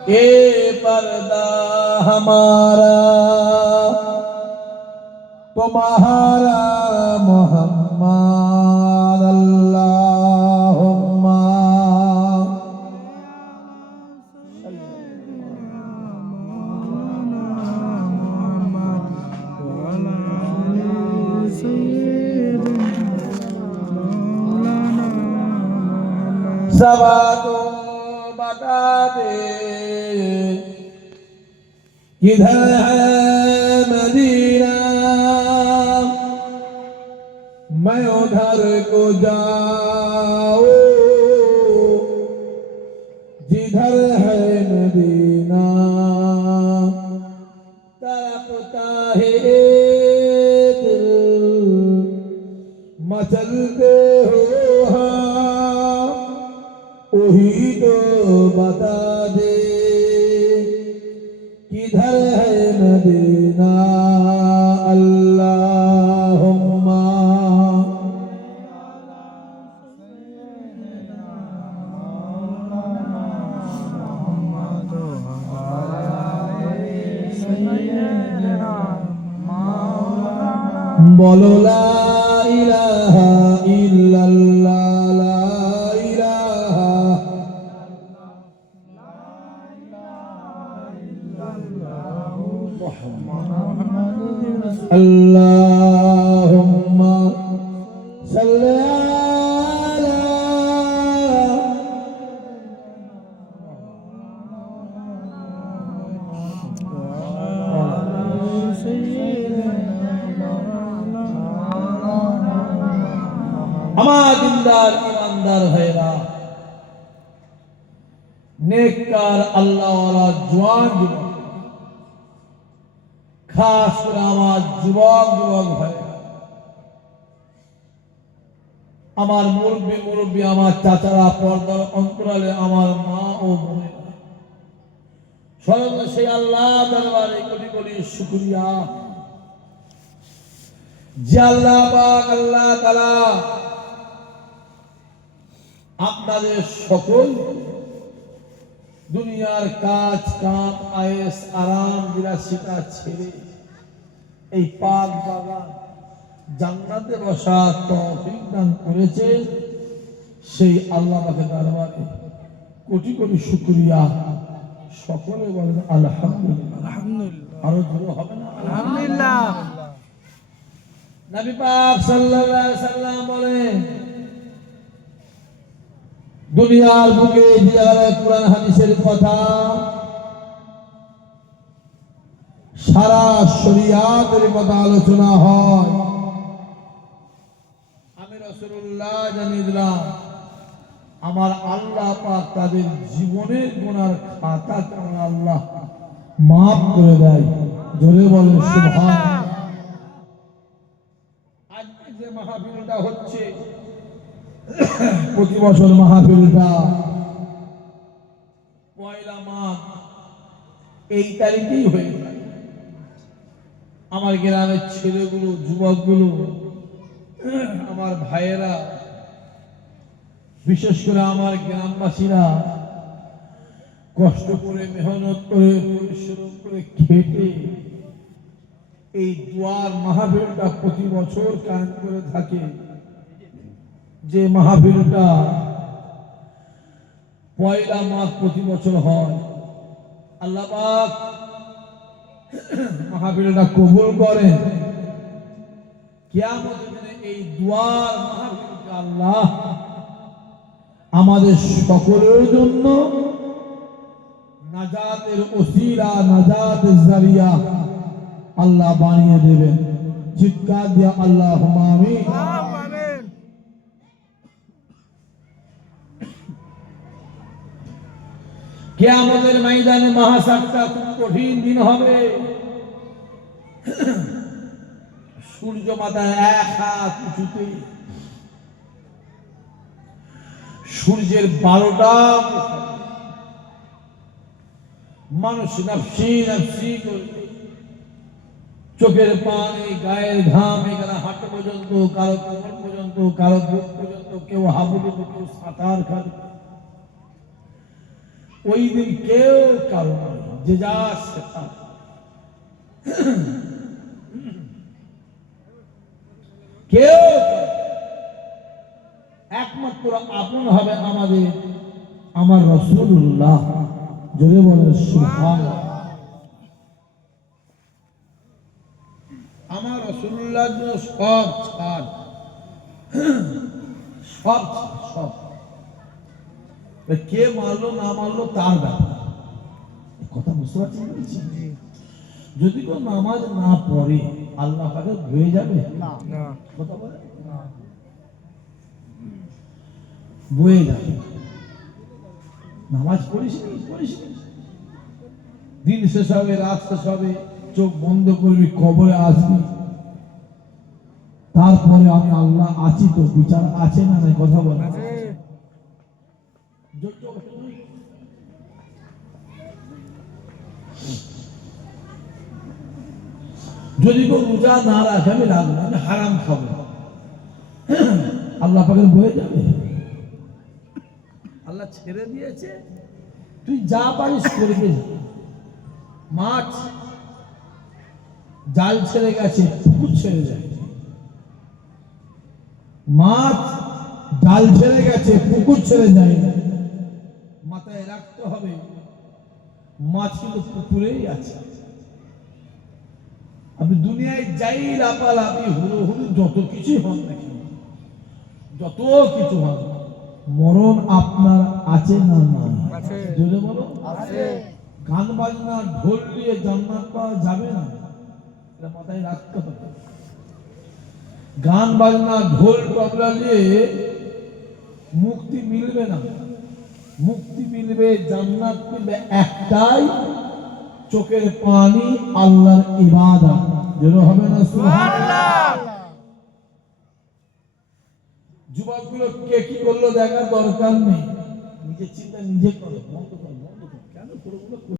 ये पर्दा हमारा तुम्हारा मोहम्मद अल्लाहुम्मा सबा तुम बता दे किधर है मदीना, मैं उधर को जाऊं जिधर है मदीना। तड़पता है दिल मचलते हो वही तो बता दे किधर है मदीना। अल्लाहुम्मा बोलो ला इलाहा इल्लल्लाह, ला इलाहा अल्लाहुम्मा सल्ली अला আমার দিনদার ইমানদার ভাইরা, নেককার আল্লাহওয়ালা জওয়ান যুবক, খাস করে আমার যুবক ভাইরা, আমার মুরব্বী আমার চাচারা, পর্দার অন্তরালে আমার মা ও বোনেরা, স্বয়ং সেই আল্লাহ দরবারে কোটি কোটি শুকরিয়া যে আল্লাহ পাক আল্লাহ তাআলা আপনাদের সকল দুনিয়ার কাজ কাম আয়েশ আরাম বিলাসিতা ছেড়ে এই পাক বাগান জান্নাতে বসার তৌফিক দান করেছে। সেই আল্লাহ পাকের দরবারে কোটি কোটি শুকরিয়া। সকলে বলেন আলহামদুলিল্লাহ। আলহামদুলিল্লাহ। আরো জোরে হবে না? আলহামদুলিল্লাহ। নবী পাক সাল্লাল্লাহু আলাইহি সাল্লাম বলেন, দুনিয়ার বুকে যে কুরআন হাদিসের কথা, সারা শরিয়াতের কথা আলোচনা হয়, আমি রাসূলুল্লাহ জানিয়ে দিলাম আমার আল্লাহ পাক তাদের জীবনের গুনার খাতা কেমন আল্লাহ মাফ করে দেয়। জোরে বলেন সুবহানাল্লাহ। আজকে যে মাহফিলটা হচ্ছে, প্রতি বছর মাহফিলটা পয়লা মাঘ এই তারিখেই হয়ে যায়। আমার গ্রামের ছেলেগুলো, যুবকগুলো, আমার ভাইয়েরা, বিশেষ করে আমার গ্রামবাসীরা কষ্ট করে, মেহনত করে, পরিশ্রম করে, খেটে এই দুয়ার মাহফিলটা প্রতি বছর কায়েম করে থাকে। যে মাহফিলটা পয়লা মাঘ প্রতি বছর হয়, আল্লাহ পাক মাহফিলটা কবুল করেন। কিয়ামতের দিনে এই দুয়ার মাহফিলটা আল্লাহ আমাদের সকলের জন্য নাজাতের ওসিলা, নাজাতের জারিয়া আল্লাহ বানিয়ে দেবেন। চিৎকার দিয়া আল্লাহুম্মা আমিন। কিয়ামতের ময়দানে মহাসারটা খুব কঠিন দিন হবে। সূর্য মাথায় এক হাত উঁচুতে, সূর্যের 12টা মানুষ নফসি নফসি করবে, চোখের পানি, গায়ের ঘাম, এখানে হাঁটু পর্যন্ত, কারো কোমর পর্যন্ত, কারো বুক পর্যন্ত, কেউ হাবুডুবু, কেউ সাঁতার খাবে। ওই দিন কেউ কারো নয়, যে যা সে তার। কেউ একমাত্র আপন হবে আমার রাসূলুল্লাহ। জোরে বলেন সুবহানাল্লাহ। আমার রাসূলুল্লাহর জন্য সব ছাড়, সব সব। কে মারলো না মারলো তার ব্যাপার, কথা বুঝতে পারছেন? যদি কেউ নামাজ না পড়ে আল্লাহ পাকে ধুয়ে যাবে না, কথা বলে বয়ে যাবে। নামাজ পড়িস দিন শেষ হবে, রাত শেষ হবে, চোখ বন্ধ করবি, কবরে আসবি, তারপরে আমি আল্লাহ আছি, তো বিচার আছে না নাই, কথা বলে। যদি কেউ রোজা না রাখে আমি রাখবো, আমি হারাম খাবো, আল্লাহ পাকে বয়ে যাবে। আল্লাহ ছেড়ে দিয়েছে, তুই যা পারিস করবি। মাছ জাল ছেড়ে গেছে, পুকুর ছেড়ে যায়। মাছ জাল ছেড়ে গেছে, পুকুর ছেড়ে যায় না। মাথায় রাখতে হবে, মাছ কিন্তু পুকুরেই আছে। আপনি দুনিয়ায় যাই লাপালাপি হুড়োহুড়ি যত কিছু হন না কেন, যত কিছু হন, মরণ আপনার আছে না নাই? জোরে বলো আছে। গান বাজনা ঢোল দিয়ে জান্নাত পাওয়া যাবে না, এটা মাথায় রাখতে হবে। গান বাজনা ঢোল তবলা দিয়ে মুক্তি মিলবে না। মুক্তি মিলবে, জান্নাত মিলবে একটাই, চোখের পানি, আল্লাহর ইবাদত। যেন হবে না সুবহানাল্লাহ। যুবকগুলো কে কি করলো দেখার দরকার নেই, নিজের চিন্তা নিজে করো, বন্ধ করো, কেন করো?